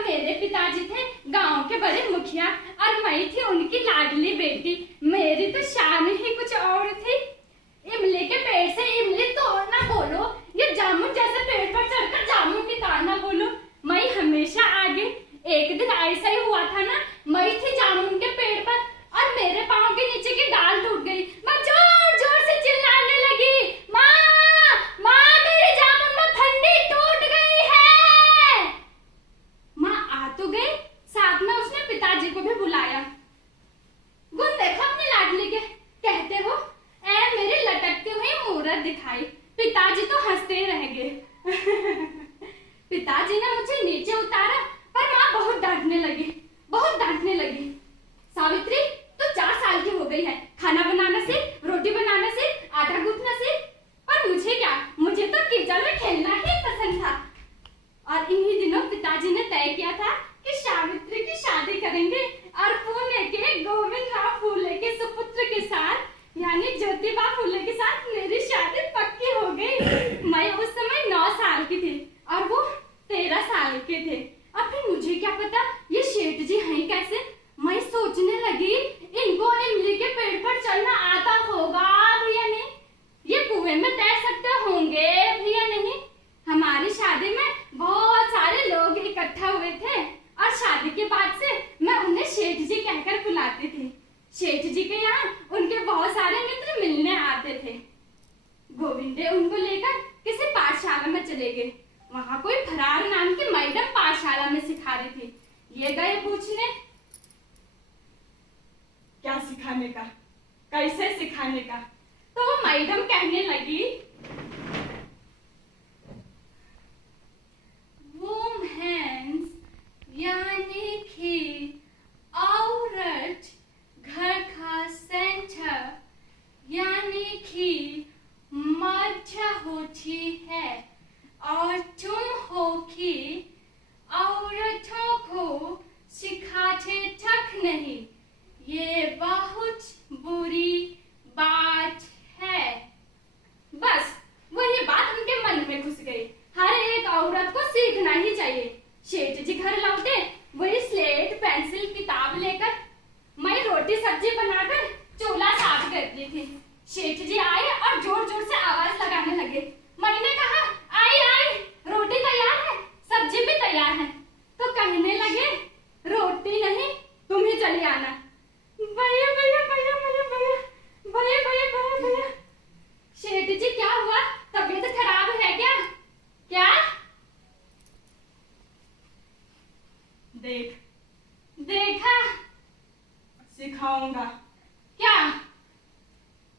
मेरे पिताजी थे गांव के बड़े मुखिया और मैं थी उनकी लाडली बेटी। मेरी तो शान ही कुछ और थी। इमली के पेड़ से इमली तोड़ना बोलो, ये जामुन जैसे पेड़ पर चढ़कर जामुन निकालना बोलो, मैं हमेशा आगे। एक दिन ऐसा ही हुआ था ना, मैं थी जामुन के पेड़ पर और मेरे पाँव के नीचे की डाल टूट गई। मैं जोर जोर से चिल्लाने लगी, माँ माँ मेरी जामुन में फंडी टूट गई है। माँ आ तो गई, साथ में उसने पिताजी को भी बुलाया। गुण देखो अपने लाडली के, कहते हो ऐ मेरी लटकती हुई मूरत दिखाई। पिताजी तो हंसते रह गए। पिताजी ने मुझे नीचे उतारा पर माँ बहुत डांटने लगी, बहुत डांटने लगी। सावित्री तो 4 साल की हो गई है, खाना बनाना सीख, रोटी बनाना सीख, आटा गूंथना सीख। पर मुझे क्या, मुझे तो कीचड़ में खेलना ही पसंद था। और इन्हीं दिनों पिताजी ने तय किया था कि सावित्री की शादी करेंगे और पुणे के गोविंदराव फूले के सुपुत्र के साथ यानी ज्योतिबा फूले के साथ मेरी शादी पक्की हो गई। मैं उस समय 9 साल की थी और वो 13 साल के थे। अब फिर मुझे क्या पता ये सेठ जी हैं कैसे। मैं सोचने लगी इनको इमली के पेड़ पर चढ़ना आता होगा भी या नहीं, ये कुएं में तैर सकते होंगे भी या नहीं। हमारी शादी में बहुत सारे लोग इकट्ठा हुए थे और शादी के बाद से मैं उन्हें सेठ जी कहकर बुलाती थी। सेठ जी के यहाँ उनके बहुत सारे मित्र मिलने आते थे। गोविंदे उनको लेकर किसी पाठशाला में चले गए। वहां कोई फरार नाम की मैडम पाठशाला में सिखा रही थी। ये गए पूछने क्या सिखाने का, कैसे सिखाने का। तो वो मैडम कहने लगी, वूम हैंड्स यानी कि औरत घर का सेंटर यानी कि मध्य होती है और तुम हो कि औरतों को सिखाते तक नहीं, ये बहुत बुरी बात है। बस वही बात उनके मन में घुस गई। हर एक औरत को सीखना ही चाहिए। सेठ जी घर लौटे, वही स्लेट पेंसिल किताब लेकर। मैं रोटी सब्जी बनाकर चूल्हा साफ करती थी। सेठ जी आए और जोर जोर से आवाज लगाने लगे। मैंने कहा आई आई, रोटी तैयार है, सब्जी भी तैयार है। तो कहने लगे रोटी नहीं तुम ही चली आना। भैया भैया भैया भैया भैया भैया भैया भैया भैया। सेठ जी क्या हुआ, तबीयत खराब है क्या? क्या? देख देखा, सिखाऊंगा। क्या?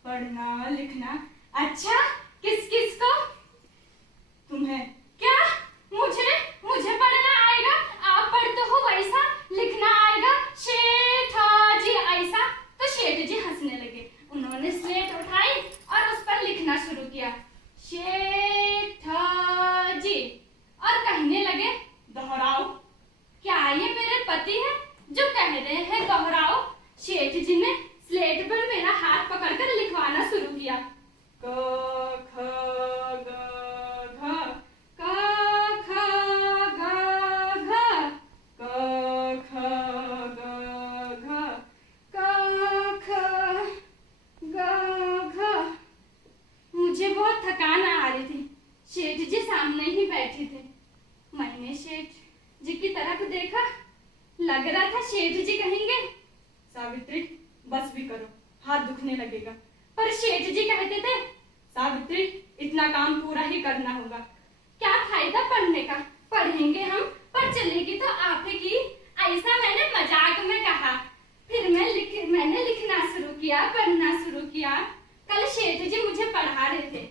पढ़ना लिखना। अच्छा किस किस को? तुम्हें। क्या? मुझे मुझे पढ़ना आएगा? आप पढ़ते हो वैसा, लिखना आएगा सेठ जी ऐसा। तो सेठ जी हंसने लगे। उन्होंने स्लेट उठाई और उस पर लिखना शुरू किया, सेठ जी। और कहने लगे दोहराओ। क्या ये मेरे पति है जो कह रहे हैं दोहराओ? सेठ जी ने स्लेट पर मेरा हाथ पकड़कर लिखवाना शुरू किया। क ख ग घ, क ख ग घ, क ख ग घ, क ख ग घ। मुझे बहुत थकान आ रही थी। सेठ जी सामने ही बैठे थे। मैंने सेठ जी की तरफ देखा। लग रहा था सेठ जी कहेंगे सावित्री बस भी करो, हाथ दुखने लगेगा। पर सेठ जी कहते थे सावित्री इतना काम पूरा ही करना होगा। क्या फायदा पढ़ने का, पढ़ेंगे हम पर चलेगी तो आप ही की, ऐसा मैंने मजाक में कहा। फिर मैंने लिखना शुरू किया, पढ़ना शुरू किया। कल सेठ जी मुझे पढ़ा रहे थे।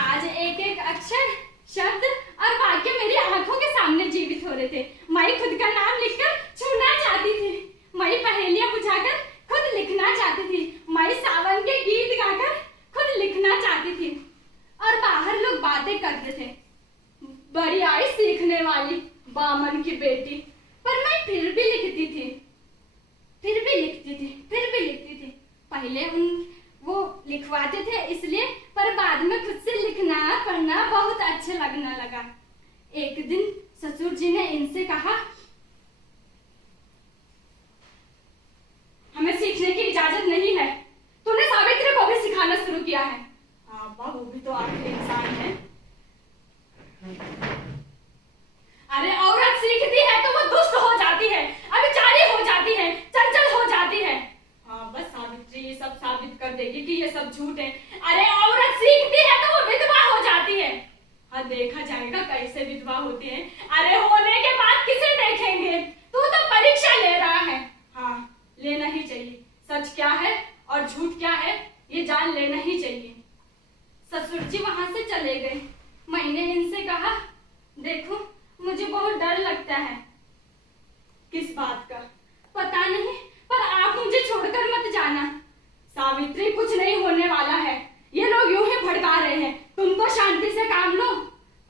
आज एक एक अक्षर, शब्द और वाक्य मेरी आंखों के सामने जीवित हो रहे थे। मैं खुद का नाम लिखकर छूना चाहती थी। मैं पहेलियां बुझाकर खुद लिखना चाहती थी। मैं सावन के गीत गाकर खुद लिखना चाहती थी। और बाहर लोग बातें कर रहे थे, बड़ी आई सीखने वाली बामन की बेटी। पर मैं फिर भी लिखती थी, फिर भी लिखती थी, फिर भी लिखती थी। पहले वो लिखवाते थे इसलिए, पर बाद में खुद से लिखना पढ़ना बहुत अच्छा लगने लगा। एक दिन ससुर जी ने इनसे कहा, कैसे विधवा होती है? अरे होने के बाद किसे देखेंगे? तू तो परीक्षा ले रहा है। हाँ, लेना ही चाहिए। सच क्या है और झूठ क्या है ये जान लेना ही चाहिए। ससुर जी वहां से चले गए। मैंने इनसे कहा, देखो मुझे बहुत डर लगता है। किस बात का? पता नहीं, पर आप मुझे छोड़कर मत जाना। सावित्री, कुछ नहीं होने वाला है। ये लोग यूं ही भड़का रहे हैं। तुम तो शांति से काम लो।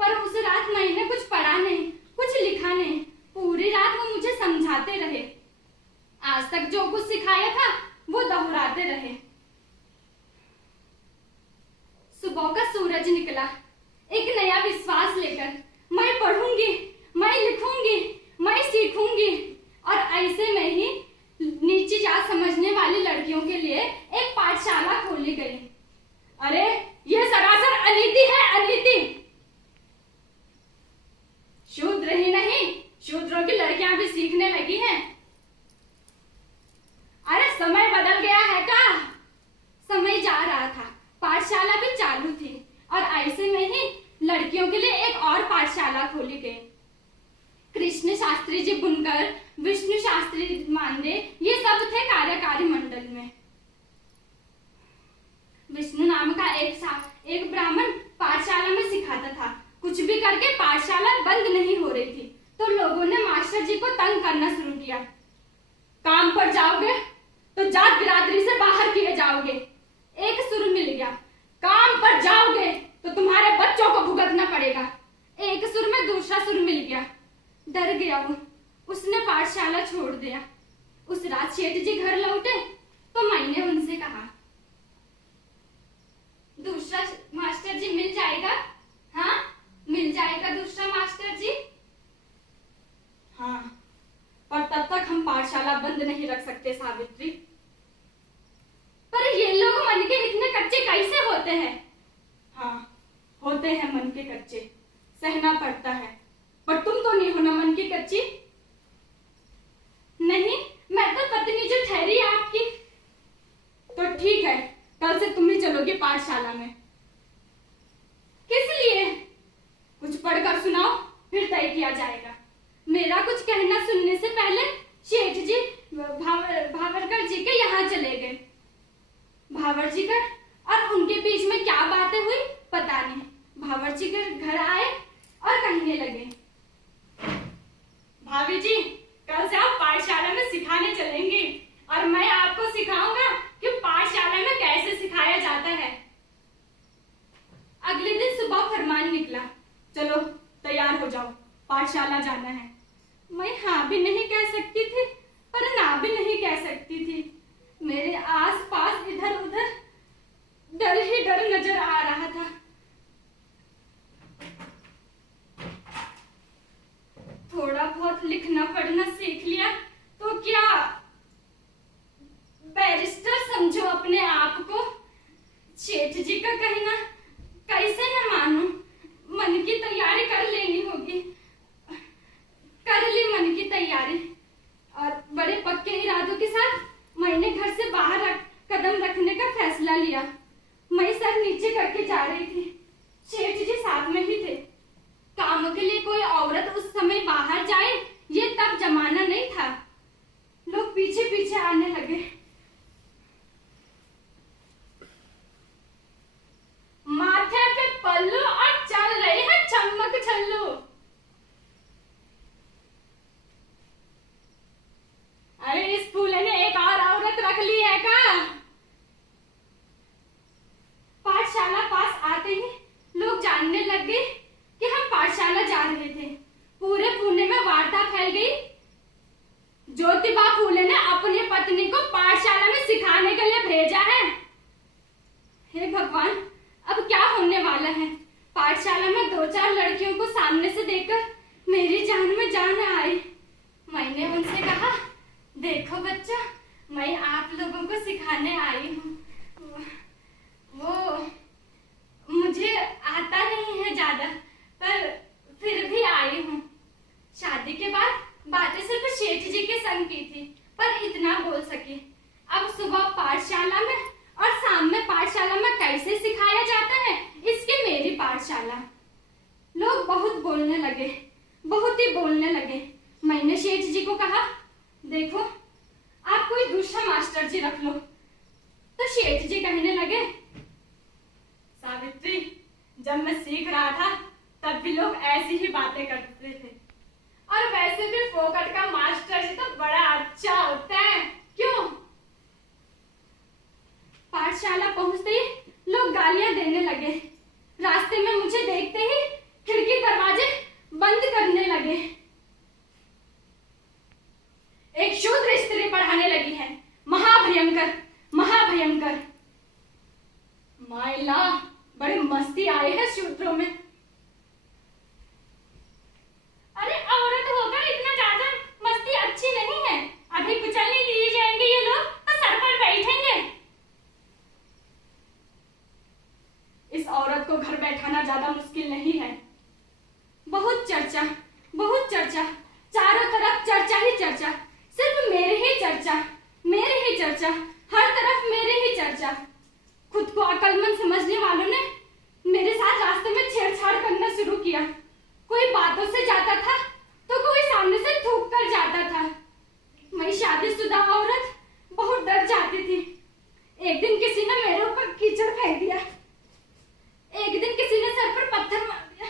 पर उस रात मैंने कुछ पढ़ा नहीं, कुछ लिखा नहीं। पूरी रात वो मुझे समझाते रहे। आज तक जो कुछ सिखाया था वो दोहराते रहे। सुबह का सूरज निकला एक नया विश्वास लेकर। मैं पढ़ूंगी, मैं लिखूंगी, मैं सीखूंगी और ऐसे में ही नीची जात समझने वाली लड़कियों के लिए एक पाठशाला खोली गई। अरे ये सरासर अनीति है, अनीति। शूद्र ही नहीं, शूद्रों की लड़कियां भी सीखने लगी हैं। अरे समय बदल गया है का? समय जा रहा था, पाठशाला भी चालू थी और ऐसे में ही लड़कियों के लिए एक और पाठशाला खोली गई। कृष्ण शास्त्री जी बुनकर, विष्णु शास्त्री मांडे, ये सब थे कार्यकारी मंडल में। विष्णु नाम का एक ब्राह्मण पाठशाला में सिखाता था। कुछ भी करके पाठशाला बंद नहीं हो रही थी, तो लोगों ने मास्टर जी को तंग करना शुरू किया। काम पर जाओगे तो जात बिरादरी से बाहर किए जाओगे। एक सुर मिल गया। काम पर जाओगे तो तुम्हारे बच्चों को भुगतना पड़ेगा। एक सुर में दूसरा सुर मिल गया। डर गया वो, उसने पाठशाला छोड़ दिया। उस रात सेठ जी घर लौटे तो मैंने उनसे कहा, दूसरा मास्टर जी मिल जाएगा? हाँ, मिल जाएगा दूसरा मास्टर जी। हाँ, पर तब तक हम पाठशाला बंद नहीं रख सकते सावित्री। पर ये लोग मन के इतने कच्चे कैसे होते हैं? हाँ, होते हैं मन के कच्चे, सहना पड़ता है। पर तुम तो नहीं हो ना मन की कच्ची? नहीं, मैं तो पत्नी जो ठहरी आपकी। तो ठीक है, कल से तुम ही चलोगी पाठशाला में। किस लिए? कुछ पढ़कर सुनाओ, फिर तय किया जाएगा। मेरा कुछ कहना सुनने से पहले सेठ जी भावरकर जी के यहाँ चले गए। भावर जी का और उनके बीच में क्या बातें हुई पता नहीं। भावर जी के घर आए और कहने लगे, भाभी जी, कल से आप पाठशाला में सिखाने चलेंगी और मैं आपको सिखाऊंगा कि पाठशाला में कैसे सिखाया जाता है। अगले दिन सुबह फरमान निकला, चलो तैयार हो जाओ, पाठशाला जाना है। मैं हाँ भी नहीं कह सकती थी पर ना भी नहीं कह सकती थी। मेरे आसपास इधर उधर डर ही डर नजर आ रहा था। थोड़ा बहुत लिखना पढ़ना सीख लिया तो क्या बैरिस्टर समझो अपने आप को। सेठ जी का कहना कैसे न मानूं। मन की तैयारी कर लेनी होगी। कर ली मन की तैयारी और बड़े पक्के इरादों के साथ मैंने घर से बाहर कदम रखने का फैसला लिया। मैं सर नीचे करके जा रही थी, सेठ जी साथ में ही थे। काम के लिए कोई औरत उस समय बाहर जाए ये तब जमाना नहीं था। लोग पीछे पीछे आने लगे। माथे पे पल्लू और चल रही है चमक छल्लू। अरे इस फूले ने एक और औरत रख ली है का? पाठशाला पास आते ही लोग जानने लग गए कि हम पाठशाला जा रहे थे। पूरे पुणे में वार्ता फैल गई। ज्योतिबा फूले ने अपनी पत्नी को पाठशाला में सिखाने के लिए भेजा है। हे भगवान, अब क्या होने वाला है? पाठशाला में 2-4 लड़कियों को सामने से देखकर मेरी जान में जान आई। मैंने उनसे कहा, देखो बच्चा, मैं आप लोगों को सिखाने आई हूँ। वो मुझे आता नहीं है ज्यादा, पर फिर भी आई हूँ। शादी के बाद बातें सिर्फ सेठ जी के संग की थी, पर इतना बोल सकी। अब सुबह पाठशाला में और शाम में पाठशाला में कैसे सिखाया जाता है, इसकी मेरी पाठशाला। लोग बहुत बोलने लगे, बहुत ही बोलने लगे। मैंने सेठ जी को कहा, देखो आप कोई दूसरा मास्टर जी रख लो। तो सेठ जी कहने लगे, सावित्री, जब मैं सीख रहा था तब भी लोग ऐसी ही बातें करते थे, और वैसे भी फोकट का मास्टर जी तो बड़ा अच्छा होता है, क्यों? पाठशाला पहुंचते ही लोग गालियां देने लगे। रास्ते में मुझे देखते ही खिड़की दरवाजे बंद करने लगे। एक शूद्र स्त्री पढ़ाने लगी है, महाभयंकर महाभयंकर। माइला, बड़ी मस्ती आई है शूद्रों में। अरे औरत होकर इतना ज्यादा मस्ती अच्छी नहीं है। अभी कुचलने दिए जाएंगे ये लोग तो सर पर बैठेंगे। इस औरत को घर बैठाना ज्यादा मुश्किल नहीं है। बहुत चर्चा, बहुत चर्चा, चारों तरफ चर्चा ही चर्चा, सिर्फ मेरी ही चर्चा, मेरी ही चर्चा, हर तरफ मेरी ही चर्चा। खुद को अक्लमंद समझने वालों ने मेरे साथ रास्ते में छेड़छाड़ करना शुरू किया। कोई बातों से जाता था तो कोई सामने से थूक कर जाता था। मैं शादीशुदा औरत बहुत डर जाती थी। एक दिन किसी ने मेरे ऊपर कीचड़ फेंक दिया, एक दिन किसी ने सर पर पत्थर मार दिया,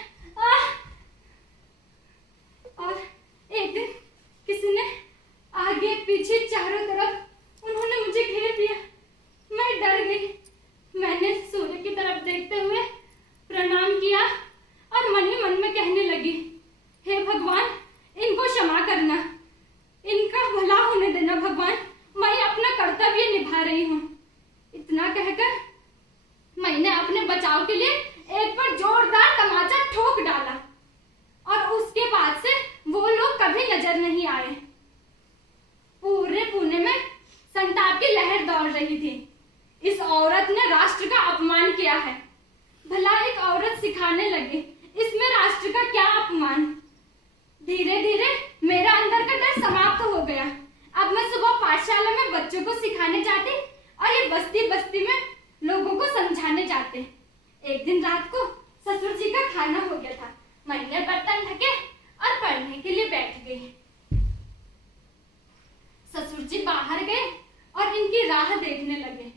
और एक दिन किसी ने आगे पीछे चारों तरफ उन्होंने मुझे घेर दिया। मैं डर गई। मैंने सूर्य की तरफ देखते हुए प्रणाम किया और मन ही मन में कहने लगी, हे भगवान, इनको क्षमा करना, इनका भला होने देना भगवान, मैं अपना कर्तव्य निभा रही हूँ। इतना कहकर मैंने अपने बचाव के लिए एक पर जोरदार तमाचा ठोक डाला, और उसके बाद से वो लोग कभी नजर नहीं आए। पूरे पुणे में संताप की लहर दौड़ रही थी। इस औरत ने राष्ट्र का अपमान किया है। भला एक औरत सिखाने लगी, इसमें राष्ट्र का क्या अपमान। धीरे धीरे मेरा अंदर का डर समाप्त हो गया। अब मैं सुबह पाठशाला में बच्चों को सिखाने जाती और ये बस्ती बस्ती में लोगों को समझाने जाते। एक दिन रात को ससुर जी का खाना हो गया था। मैंने बर्तन ढके और पढ़ने के लिए बैठ गई। ससुर जी बाहर गए और इनकी राह देखने लगे।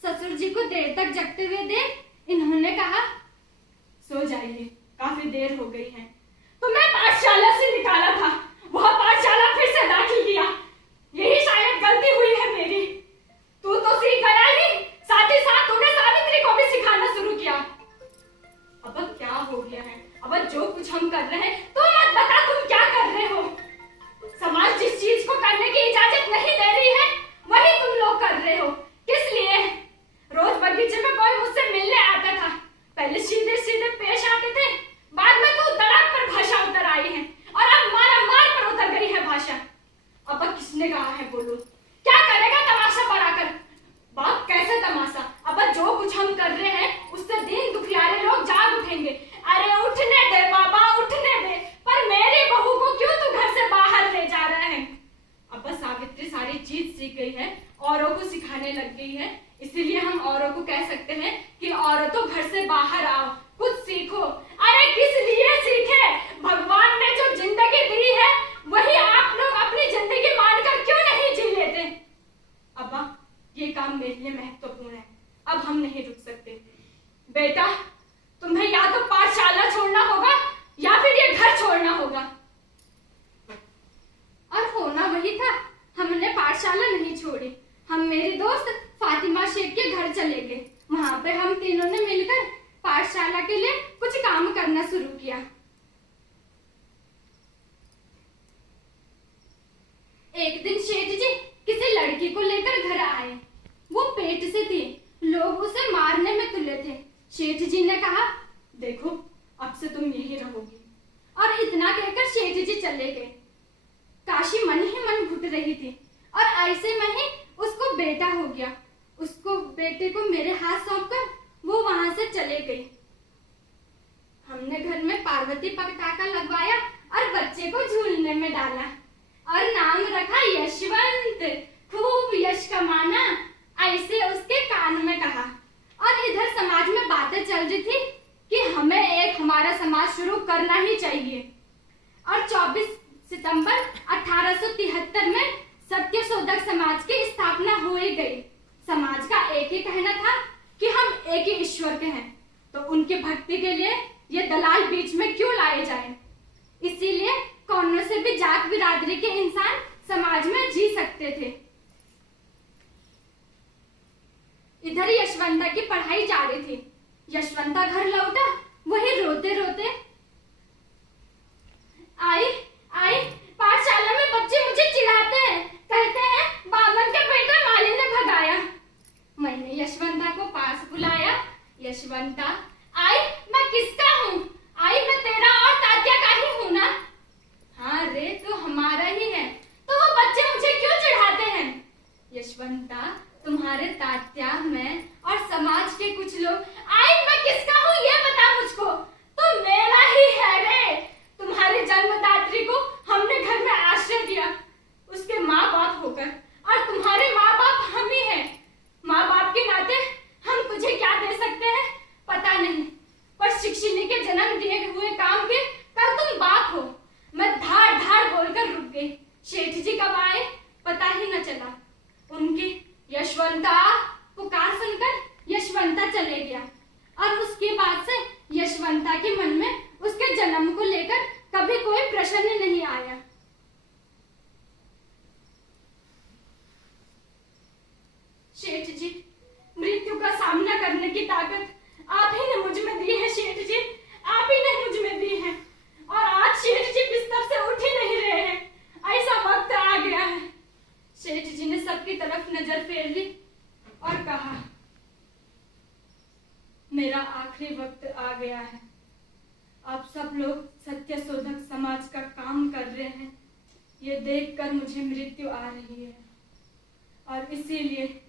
ससुर जी को देर तक जगते हुए देख इन्होंने कहा, सो जाइए, काफी देर हो गई है। तो मैं पाठशाला से निकाला था, वह पाठशाला फिर से दाखिल किया। यही शायद गलती हुई है मेरी। तू तो सीख गया ही, साथ ही साथ तूने सावित्री को भी सिखाना शुरू किया। अब क्या हो गया है? अब जो कुछ हम कर रहे हैं, तो मत बता तुम क्या कर रहे हो। समाज जिस चीज को करने की इजाजत नहीं दे रही है, वही तुम लोग कर रहे हो। किस लिए? रोज बगीचे में कोई मुझसे मिलने आता था, पहले सीधे सीधे पेश आते थे, बाद में तो धड़ाक पर भाषा उतर आई है, और अब मारा मार पर उतर गई है भाषा। अब किसने कहा है बोलो? क्या करेगा तमाशा बढ़ाकर? बाप कैसे तमाशा? अब जो कुछ हम कर रहे हैं उससे दीन दुखियारे लोग जाग उठेंगे। अरे उठने दे बाबा, उठने दे, पर मेरी बहू को क्यों तू घर से बाहर ले जा रहा है? अब सावित्री सारी चीज सीख गई है, औरों को सिखाने लग गई है, इसीलिए हम औरों को कह सकते हैं कि औरतों घर से बाहर आओ, कुछ सीखो। अरे किस लिए सीखे? भगवान ने जो जिंदगी दी है वही आप लोग अपनी जिंदगी मानकर क्यों नहीं जी लेते? अब्बा, ये काम मेरे लिए महत्वपूर्ण है, अब हम नहीं रुक सकते। बेटा, तुम्हें या तो पाठशाला छोड़ना होगा या फिर ये घर छोड़ना होगा। और होना वही था, हमने पाठशाला नहीं छोड़ी। हम मेरी दोस्त फातिमा शेख के घर चले गए। वहां पे हम तीनों ने मिलकर पाठशाला के लिए कुछ काम करना शुरू किया। एक दिन सेठ जी किसी लड़की को लेकर घर आए। वो पेट से थी, लोग उसे मारने में तुले थे। सेठ जी ने कहा, देखो अब से तुम यहीं रहोगी। और इतना कहकर सेठ जी चले गए। काशी मन ही मन घुट रही थी, और ऐसे में ही उसको बेटा हो गया। उसको बेटे को मेरे हाथ सौंपकर वो वहां से चले गई। हमने घर में पार्वती पटाखा लगवाया और बच्चे को झूलने में डाला और नाम रखा यशवंत, खूब यश कमाना, ऐसे उसके कान में कहा। और इधर समाज में बातें चल रही थी कि हमें एक हमारा समाज शुरू करना ही चाहिए। और 24 सितंबर 1873 में सत्यशोधक समाज की स्थापना हो ही गई। समाज का एक ही कहना था कि हम एक ही ईश्वर के हैं, तो उनकी भक्ति के लिए ये दलाल बीच में क्यों लाए जाएं? इसीलिए कौनों से भी जात बिरादरी के इंसान समाज में जी सकते थे। इधर यशवंता की पढ़ाई जारी थी। यशवंता घर लौटा, वही रोते रोते आई पाठशाला में बच्चे मुझे चिढ़ाते हैं, कहते हैं बाबर का बेटा माली ने भगाया। मैंने यशवंता को पास बुलाया। यशवंता आई, मैं किसका हूँ? आई, मैं तेरा और तात्या का ही हूँ ना। हाँ रे, तू हमारा ही है, तो वो बच्चे मुझे क्यों चिढ़ाते हैं? यशवंता, तुम्हारे तात्या, मैं और समाज के कुछ लोग। आई, मैं किसका हूँ ये बता मुझको। तू मेरा ही है रे। तुम्हारे जन्मदात्री को हमने घर में आश्रय दिया, उसके माँ बाप होकर, और तुम्हारे माँ बाप हम ही हैं। माँ बाप के नाते हम तुझे क्या दे सकते हैं पता नहीं, पर शिक्षिनी के जन्म दिए हुए काम के कल तुम बाप हो। मैं धाड़ धाड़ बोलकर रुक गई। सेठ जी कब आए पता ही न चला। उनकी यशवंता पुकार सुनकर यशवंता चले गया, और उसके बाद से यशवंता के मन में उसके जन्म को लेकर कभी कोई प्रश्न नहीं आया। सेठ जी, मृत्यु का सामना करने की ताकत आप ही ने मुझ में दी है। सेठ जी, आप ही ने मुझ में दी है, और आज सेठ जी बिस्तर से उठ ही नहीं रहे हैं। ऐसा वक्त आ गया है। सेठ जी ने सबकी तरफ नजर फेर ली और कहा, मेरा आखिरी वक्त आ गया है। अब सब लोग सत्यशोधक समाज का काम कर रहे हैं, ये देखकर मुझे मृत्यु आ रही है, और इसीलिए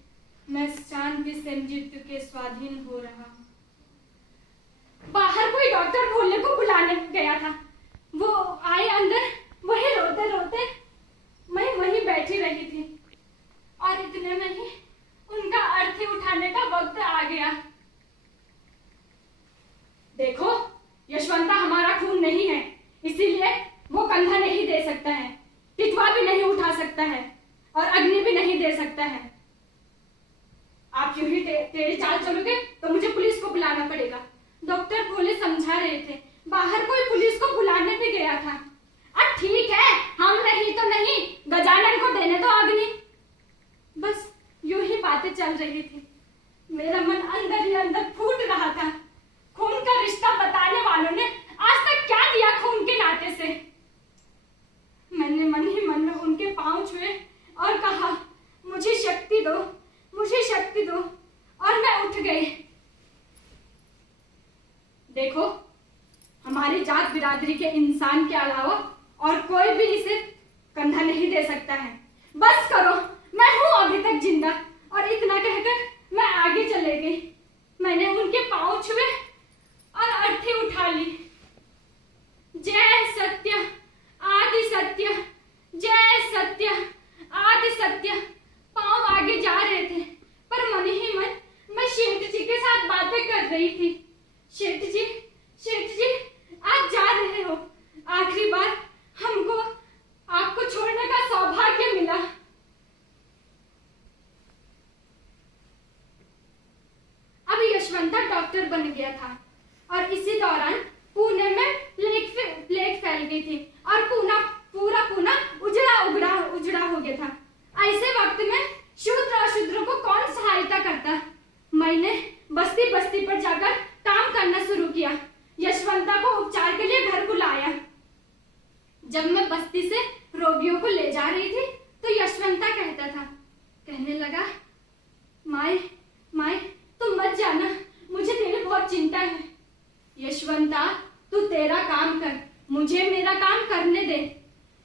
मैं शांति से मृत्यु के स्वाधीन हो रहा हूँ। बाहर कोई डॉक्टर भोले को बुलाने गया था, वो आए अंदर, वही रोते रोते मैं वहीं बैठी रही थी, और इतने में ही उनका अर्थी उठाने का वक्त आ गया। देखो, यशवंता हमारा खून नहीं है, इसीलिए वो कंधा नहीं दे सकता है, टिटवा भी नहीं उठा सकता है, और अग्नि भी नहीं दे सकता है। आप यूं ही तेरी चाल चलोगे तो मुझे पुलिस को बुलाना पड़ेगा। डॉक्टर भोले समझा रहे थे। बाहर कोई पुलिस को बुलाने भी गया था। ठीक है, हम नहीं तो नहीं, गजानन को देने दो अग्नि। बस यूं ही बातें चल रही थी। मेरा मन अंदर ही अंदर फूट रहा था। खून का रिश्ता बताने वालों ने आज तक क्या दिया खून के नाते से? मैंने मन ही मन में उनके पांव छुए और कहा, मुझे शक्ति दो, मुझे शक्ति दो, और मैं उठ गई। देखो, हमारी जात बिरादरी के इंसान के अलावा और कोई भी इसे कंधा नहीं दे सकता है। बस करो, मैं हूं अभी तक जिंदा। और इतना कहकर मैं आगे चले गई। मैंने उनके पांव छुए और अर्थी उठा ली। जय सत्य आदि सत्य, जय सत्य आदि सत्य। पांव आगे जा रहे थे, पर मन ही मन मैं सेठ जी के साथ बातें कर रही थी। सेठ जी, आज जा रहे हो। आखिरी बार हमको आपको छोड़ने का सौभाग्य मिला। अब यशवंता डॉक्टर बन गया था, और इसी दौरान पुणे में प्लेग फैल गई थी, और पूरा पुणे उजड़ा हो गया था। ऐसे वक्त में शूद्र अशूद्रों को कौन सहायता करता? मैंने बस्ती बस्ती पर जाकर काम करना शुरू किया। यशवंता को उपचार के लिए घर बुलाया। जब मैं बस्ती से रोगियों को ले जा रही थी, तो यशवंता कहने लगा, माय तुम मत जाना, मुझे तेरी बहुत चिंता है। यशवंता, तू तेरा काम कर, मुझे मेरा काम करने दे।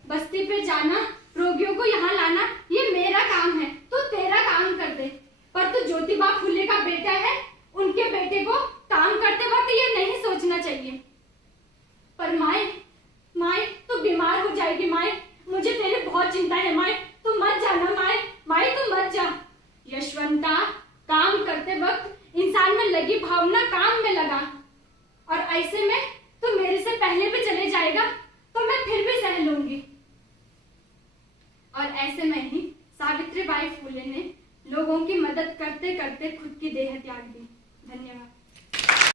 बस्ती पे जाना, रोगियों को यहाँ लाना, ये मेरा काम है, तू तेरा काम कर दे। पर तू ज्योतिबा फुले का बेटा है, उनके बेटे को काम करते वक्त ये नहीं सोचना चाहिए। पर माय तू बीमार हो जाएगी। माय, मुझे तेरी बहुत चिंता है। माय, तू मत जाना। माय तू मत जा। यशवंता, काम करते वक्त इंसान में लगी भावना काम में लगा, और करते खुद की देह त्याग दी। धन्यवाद।